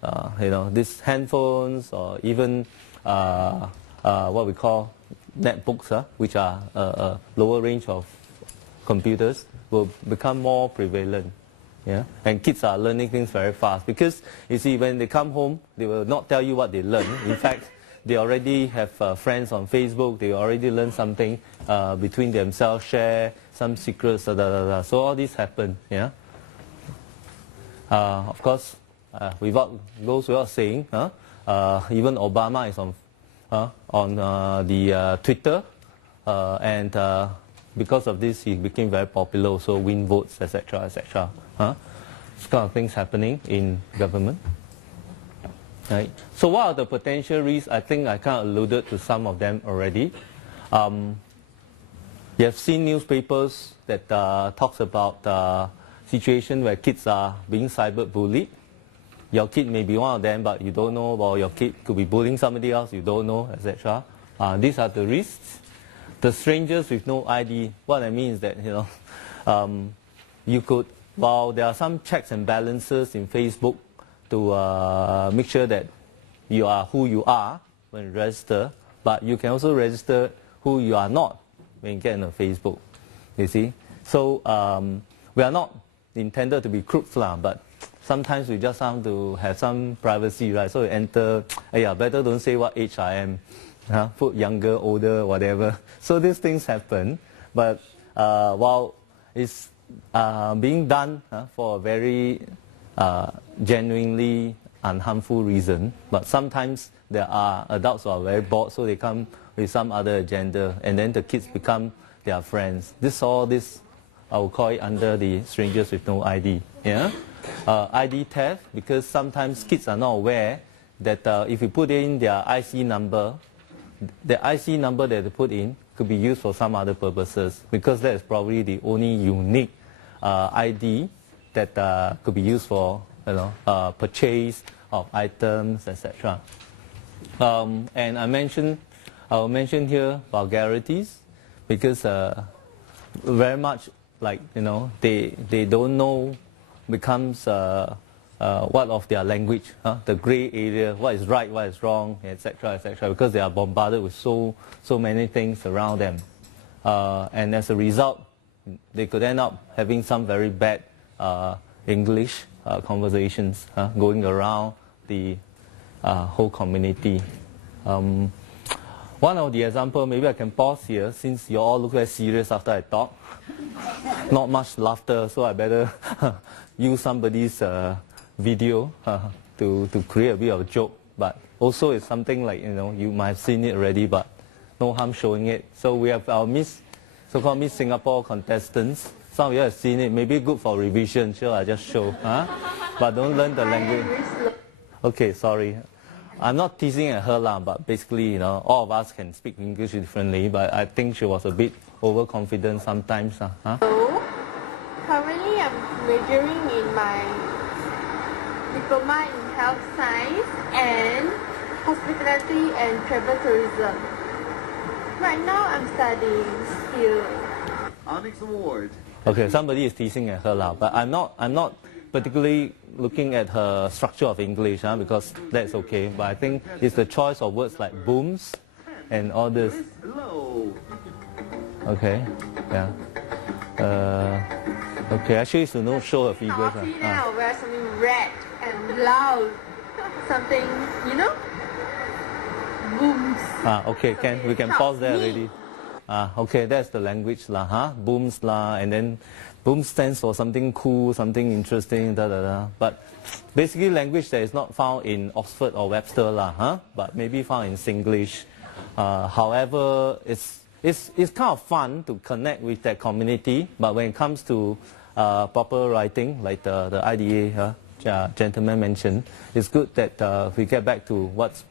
these handphones or even what we call netbooks, which are a lower range of computers, will become more prevalent. Yeah? And kids are learning things very fast because, you see, when they come home, they will not tell you what they learn. In fact, they already have friends on Facebook, they already learn something between themselves, share some secrets, So all this happen. Yeah? Of course, goes without saying, even Obama is on the Twitter, and because of this, he became very popular, so win votes, etc., etc. This kind of things happening in government. Right. So what are the potential risks? I think I kind of alluded to some of them already. You have seen newspapers that talks about situation where kids are being cyberbullied. Your kid may be one of them, but you don't know, or your kid could be bullying somebody else, you don't know, etc. These are the risks. The strangers with no ID, what I mean is that, you could, while there are some checks and balances in Facebook to make sure that you are who you are when you register, but you can also register who you are not when you get on Facebook, you see. So we are not intended to be crooks, but sometimes we just have to have some privacy, right? So you enter, better don't say what age I am, put younger, older, whatever. So these things happen, but while it's being done for a very genuinely unharmful reason, but sometimes there are adults who are very bored, so they come with some other agenda, and then the kids become their friends. All this, I will call it under the strangers with no ID. Yeah? ID theft, because sometimes kids are not aware that if you put in their IC number, the IC number that they put in could be used for some other purposes, because that is probably the only unique ID that could be used for purchase of items, etc. And I will mention here vulgarities, because very much like they don't know, becomes what of their language, the gray area, what is right, what is wrong, etc., etc., because they are bombarded with so many things around them, and as a result, they could end up having some very bad English conversations going around the whole community. One of the examples, maybe I can pause here, since you all look very serious after I talk. Not much laughter, so I better use somebody's video to create a bit of a joke. But also it's something like, you might have seen it already, but no harm showing it. So we have our so-called Miss Singapore contestants. Some of you have seen it, maybe good for revision, sure, I just show. But don't learn the language. Okay, sorry. I'm not teasing at her, but basically, all of us can speak English differently, but I think she was a bit overconfident sometimes. So, currently I'm majoring in my diploma in health science and hospitality and travel tourism. Right now I'm studying still. Onyx Award. Okay, somebody is teasing at her, but I'm not particularly looking at her structure of English, because that's okay. But I think it's the choice of words like booms and all this. Okay, yeah. Okay, actually it's to not show her figures. I'll wear something red and loud. Something, booms. Okay, we can pause there already. Okay, that's the language booms and then boom stands for something cool, something interesting, But basically language that is not found in Oxford or Webster but maybe found in Singlish. However, it's kind of fun to connect with that community, but when it comes to proper writing, like the IDA gentleman mentioned, it's good that we get back to what's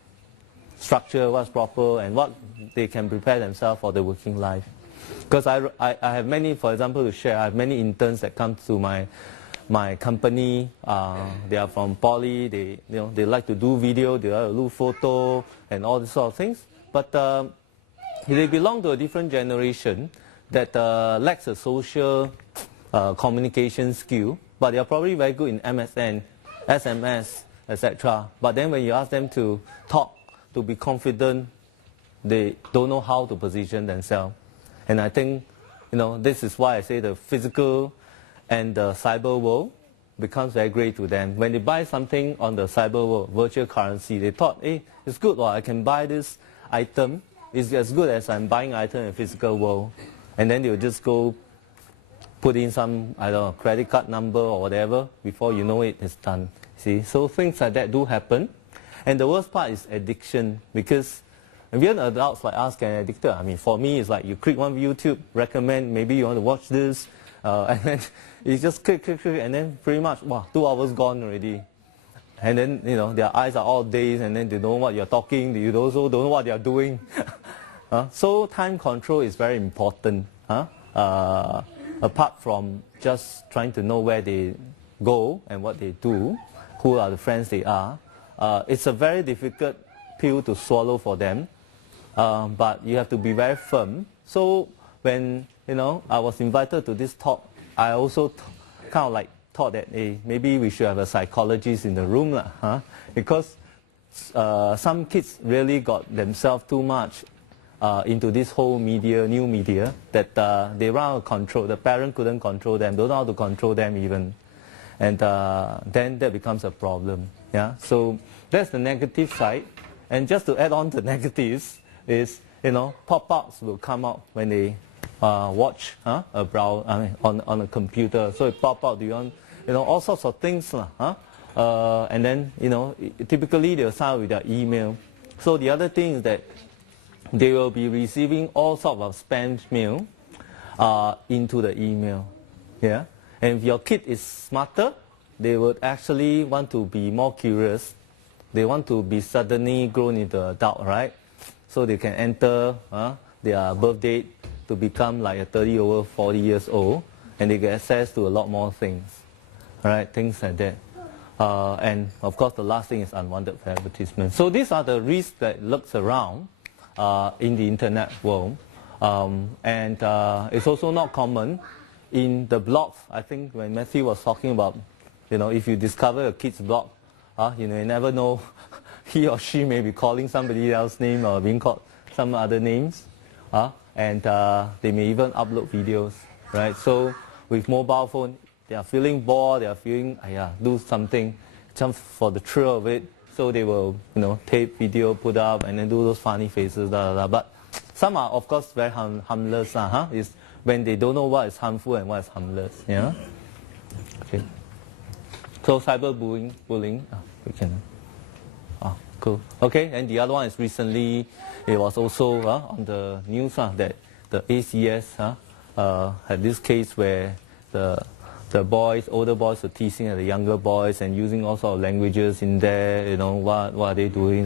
structure, what's proper, and what they can prepare themselves for the working life. Because I have many, for example, to share, I have many interns that come to my company. They are from poly, they like to do video, they like to do photo, and all these sort of things. But they belong to a different generation that lacks a social communication skill, but they are probably very good in MSN, SMS, etc. But then when you ask them to talk, to be confident, they don't know how to position themselves. And I think, this is why I say the physical and the cyber world becomes very great to them. When they buy something on the cyber world, virtual currency, they thought, hey, it's good, I can buy this item. It's as good as I'm buying an item in the physical world. And then they'll just go put in some, credit card number or whatever. Before you know it, it's done. See, so things like that do happen. And the worst part is addiction, because even adults like us can addict. I mean, for me, it's like you click on YouTube, recommend, maybe you want to watch this, and then you just click, and then pretty much, 2 hours gone already. And then, their eyes are all dazed, and then they don't know what you're talking, you also don't know what they're doing. So time control is very important, apart from just trying to know where they go and what they do, who are the friends they are. It's a very difficult pill to swallow for them, but you have to be very firm. So when I was invited to this talk, I also kind of thought that, hey, maybe we should have a psychologist in the room, because some kids really got themselves too much into this whole new media, that they run out of control. The parent couldn't control them, don't know how to control them even. And then that becomes a problem. Yeah? So that's the negative side. And just to add on to negatives is, pop-ups will come out when they watch a browser, on a computer. So it pop out, do you want, all sorts of things. And then, typically they'll sign up with their email. So the other thing is that they will be receiving all sorts of spam mail into the email. Yeah? And if your kid is smarter, they would actually want to be more curious. They want to be suddenly grown into adult, right? So they can enter their birth date to become like a 30 over 40 years old, and they get access to a lot more things, right? Things like that. And of course, the last thing is unwanted advertisement. So these are the risks that lurks around in the internet world. And it's also not common in the blogs. I think when Matthew was talking about, if you discover a kid's blog, you never know, he or she may be calling somebody else's name or being called some other names. And they may even upload videos, right? So with mobile phone, they are feeling bored, they are feeling, do something just for the thrill of it. So they will, tape video, put up, and then do those funny faces, But some are, of course, very harmless. Is when they don't know what is harmful and what is harmless. Yeah. Okay. So cyberbullying, we can. Cool. Okay. And the other one is recently, it was also on the news that the ACS had this case where the older boys were teasing at the younger boys and using all sorts of languages in there. What are they doing?